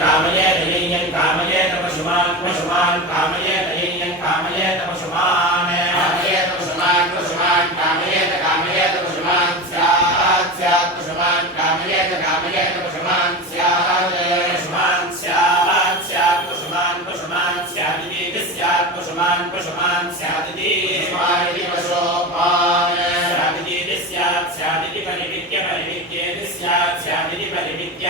कामयेत यं कामयेत पशुमान् पशुमान् कामयेत यं कामयेत पशुमान् कामयेत पशुमान् पशुमान् कामयेत कामयेत पशुमान् स्यात् स्यात् पशुमान् कामयेत कामयेत पशुमान् स्यात् पशुमान् स्यात् स्यात् पशुमान् पशुमान् स्यादिति स्यात् पशुमान् पशुमान् स्यादिति स्यादिति पशुमान् स्यादिति स्यात् स्यादिति परिविद्य परिविद्येति स्यात् स्यादिति परिविद्य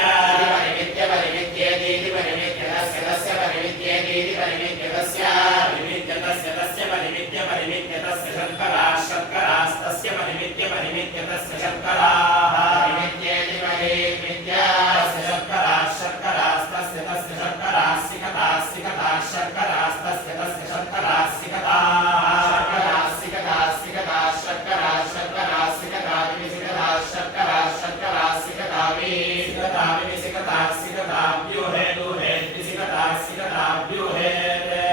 परिविद्य परिविद्येति परिविद्यतस्य तस्य परिविद्येति परिविद्यतस्य परिविद्यतस्य तस्य परिविद्य परिविद्यतस्य शर्कराः शर्करास्तस्य परिविद्य परिविद्यतस्य शर्कराः परिविद्येति परिविद्यस्य शर्कराः शर्करास्तस्य तस्य शर्कराः सिकताः सिकताः शर्करास्तस्य तस्य शर्कराः सिकताः शर्कराः सिकताः सिकताः शर्कराः शर्कराः सिकताः विसिकताः शर्कराः शर्कराः सिकताः सिकताः सिकताः व्यूहे दूहे विसिकताः सिकताः व्यूहे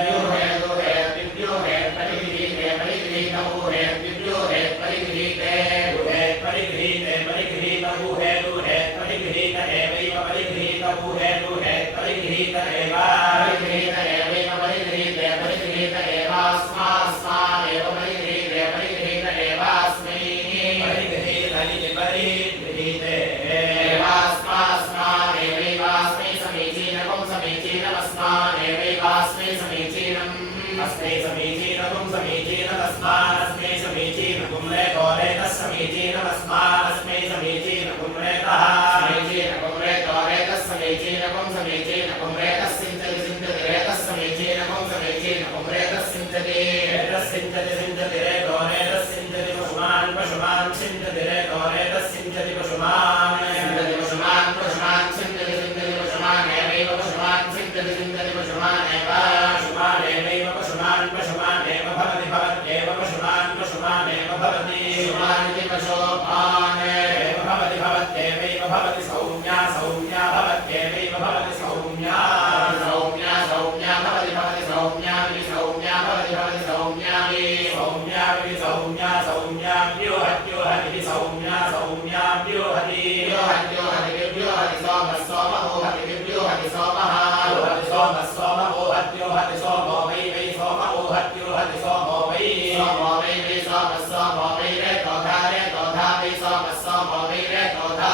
व्यूहे दूहे व्यूहे परिगृहीते परिगृहीत ऊहे व्यूहे परिगृहीते ऊहे परिगृहीते परिगृहीत ऊहे दूहे परिगृहीत एवैव परिगृहीत ऊहे दूहे परिगृहीत एव परिगृहीत एवैव परिगृहीते परिगृहीत एवास्मा एव परिगृहीते परिगृहीत एवास्मै परिगृहीत इति परिगृहीते एवास्मा एवैवास्मै समीचीनकं समीचीनमस्मान् एवैवास्मै समीचीनम् अस्मै समीचीनकं समीचीनमस्मानस्मै समीचीनकं रेतो रेतः समीचीनमस्मानस्मै समीचीनकं रेतः समीचीनकं रेतो रेतः समीचीनकं समीचीनकं रेतः सिञ्चति सिञ्चति रेतः समीचीनकं समीचीनकं रेतः सिञ्चति रेतः सिञ्चति सिञ्चति रेतो रेतः सिञ्चति पशुमान् पशुमान् सिञ्चति रेतो रेतः सिञ्चति पशुमान् सिञ्चति पशुमान् पशुमान् सिञ्चति सिञ्चति पशुमान् एवैव पशुमान् सिञ्चति सिञ्चति पशुमान् एव पशुमान् एवैव पशुमान् पशुमान् एव भवति भवत्येव पशुमान् पशुमान् एव भवति पशुमान् इति पशुमान् एव भवति भवत्येवैव भवति सौम्या सौम्या भवत्येवैव भवति सौम्या सौम्या सौम्या भवति भवति सौम्या सौम्या भवति भवति सौम्या सौम्या सौम्या सौम्या व्योहत्योहति सौम्या सौम्या व्योहति व्योहत्योहति व्योहति सोमः सोमोहति व्योहति सोमः सोमः सोमोहत्योहति सोमो वै वै सोमोहत्योहति सोमो वै वै सोमः सोमो वै रे तोधा वै सोमः सोमो वै रे तोधा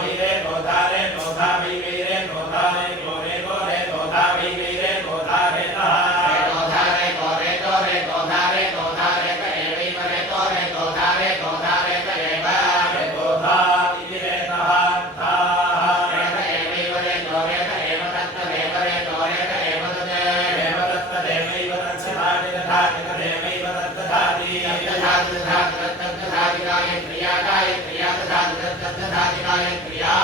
वै रे तोधा वै वै रे तोधा रे गोरे गोरे तोधा वै रे तोधा रे तः तोधा रे गोरे गोरे तोधा रे करे वै रे तोधा रे तोधा रे करे रे तोधा इति रे तः था रे करे वै रे तोरे करे तत्त रे रे तोरे करे देव तत्त देवैव तच्छदाति तथाति तदेवैव तत्त धाति तथाति तथाति तत्त धाति गायत्र्या गायत्र्या तथाति तत्त धाति गायत्र्या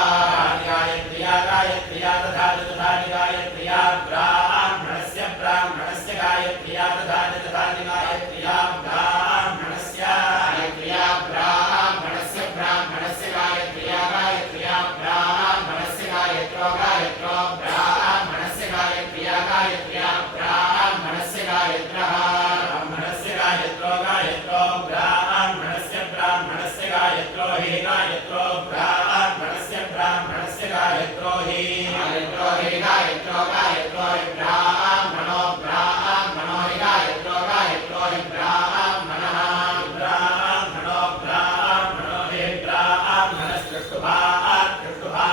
गायत्र्या गायत्र्या तथाति तथाति गायत्र्या ब्राह्मणस्य ब्राह्मणस्य गायत्र्या तथाति तथाति गायत्र्या ब्राह्मणस्य गायत्र्या ब्राह्मणस्य ब्राह्मणस्य गायत्र्या गायत्र्या ब्राह्मणस्य गायत्रो गायत्रो ब्राह्मणस्य गायत्र्या गायत्र्या ब्राह्मणस्य गायत्रः ब्राह्मणस्य गायत्रो गायत्रो ब्राह्मणस्य ब्राह्मणस्य गायत्रो हि गायत्रो ब्राह्मणस्य ब्राह्मणस्य गायत्रो हि गायत्रो हि गायत्रो गायत्रो हि ब्राह्मणो ब्राह्मणो हि गायत्रो गायत्रो हि ब्राह्मणः ब्राह्मणो ब्राह्मणो हि ब्राह्मणस्तुष्टुभा तृष्टुभा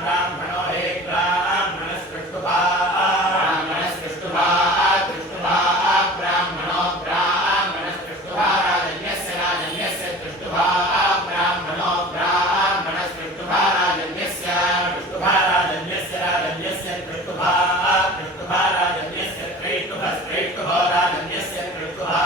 ब्राह्मणो हि ब्राह्मणस्तुष्टुभा ब्राह्मणस्तुष्टुभा तृष्टुभा ब्राह्मणो ब्राह्मणस्तुष्टुभा राजन्यस्य राजन्यस्य तृष्टुभा ब्राह्मणो ब्राह्मणस्तुष्टुभा राजन्यस्य तृष्टुभा राजन्यस्य राजन्यस्य तृष्टुभा तृष्टुभा राजन्यस्य त्रैष्टुभस्त्रैष्टुभो राजन्यस्य तृष्टुभा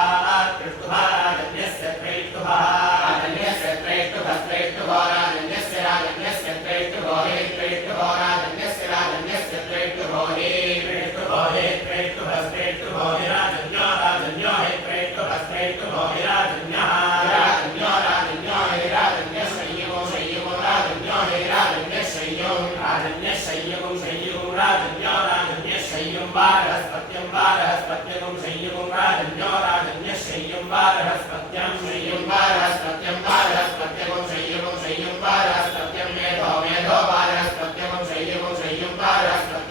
तृष्टुभा राजन्यस्य त्रैष्टुभा राजन्यस्य त्रैष्टुभस्त्रैष्टुभो राजन्यस्य राजन्यस्य त्रैष्टुभो हि त्रैष्टुभो राजन्यस्य राजन्यस्य त्रैष्टुभो हि त्रैष्टुभो हि त्रैष्टुभस्त्रैष्टुभो हि राजन्यो राजन्यो हि त्रैष्टुभस्त्रैष्टुभो हि राजन्यः राजन्यो राजन्यो हि राजन्यशय्यो शय्यो राजन्यो हि राजन्यशय्यो राजन्यशय्यो शय्यो राजन्यो राजन्यशय्यो वारहस्पत्यं वारहस्पत्यं शय्यो राजन्यो राजन्यशय्यो वारहस्पत्यं शय्यो वारहस्पत्यं वारहस्पत्यं शय्यो शय्यो वारहस्पत्यं मेधो मेधो वारहस्पत्यं शय्यो शय्यो वारहस्पत्यं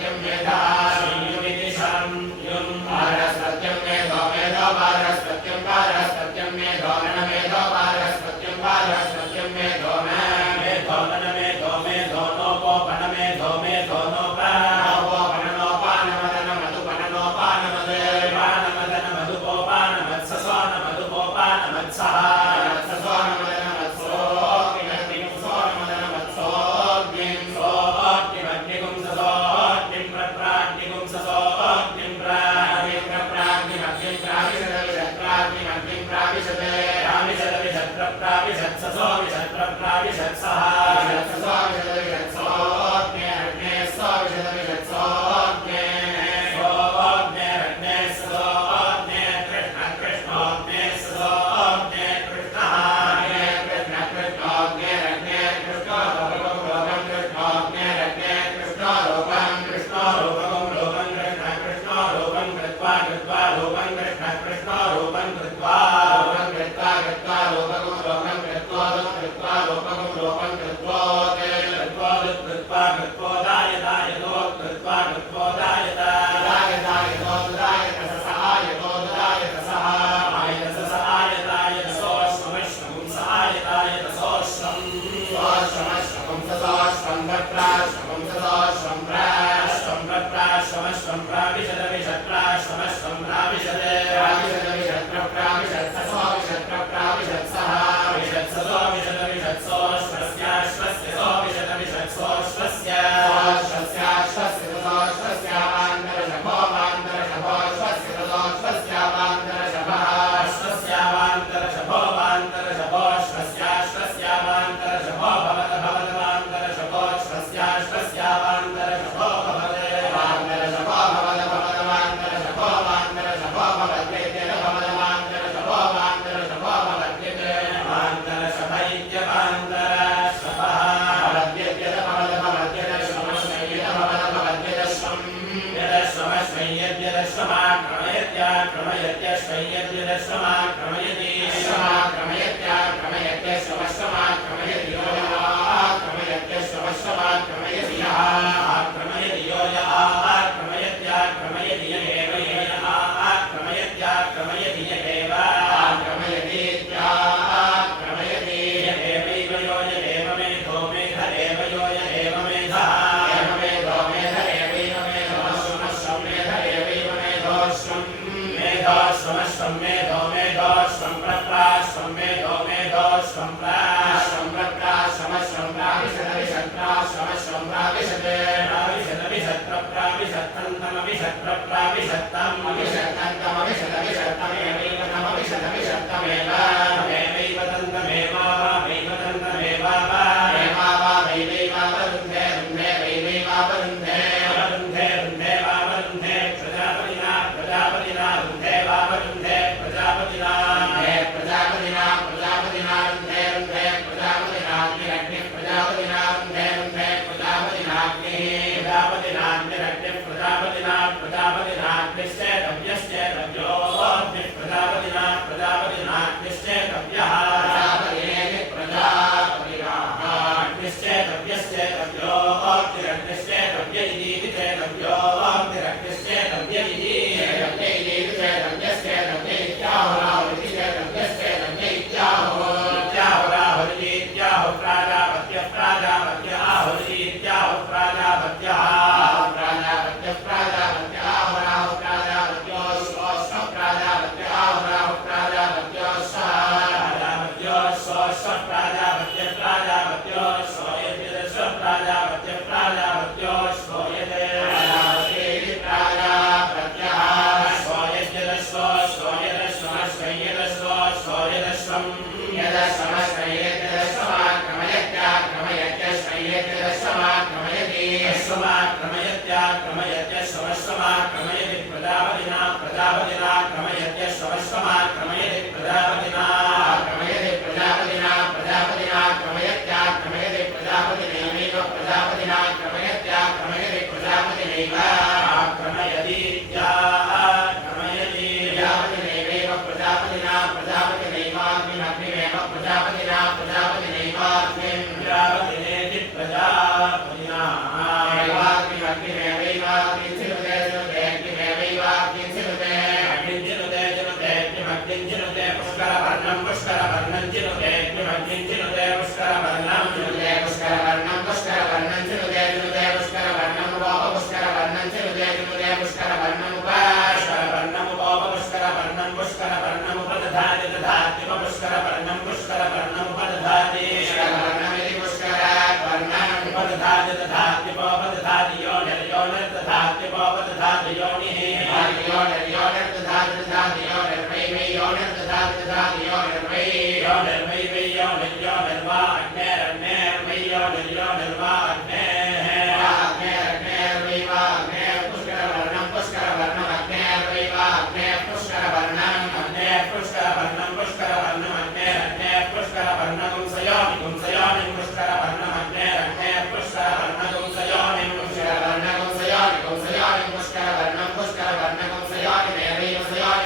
पुष्करवर्णं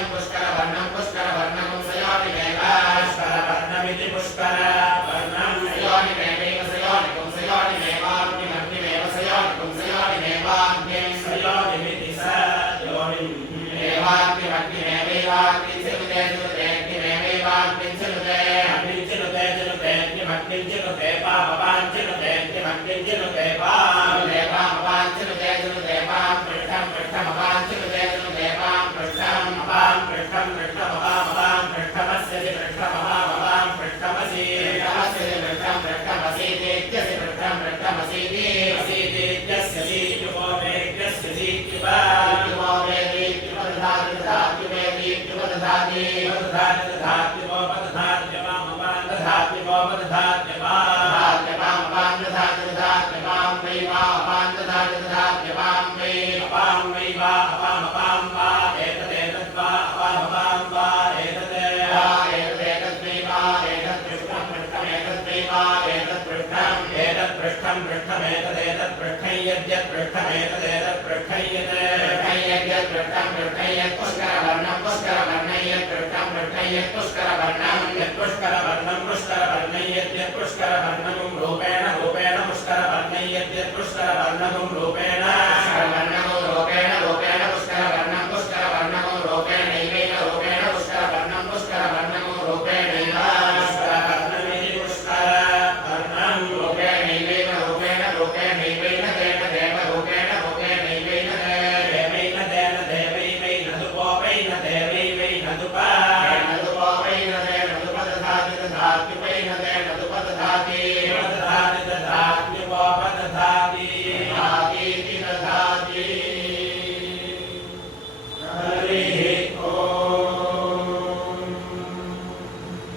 पुष्करवर्णं पुष्करवर्णं पुष्करवर्णं पुष्करवर्णं पुष्करवर्णं रूपेण पुष्करवर्णं रूपेण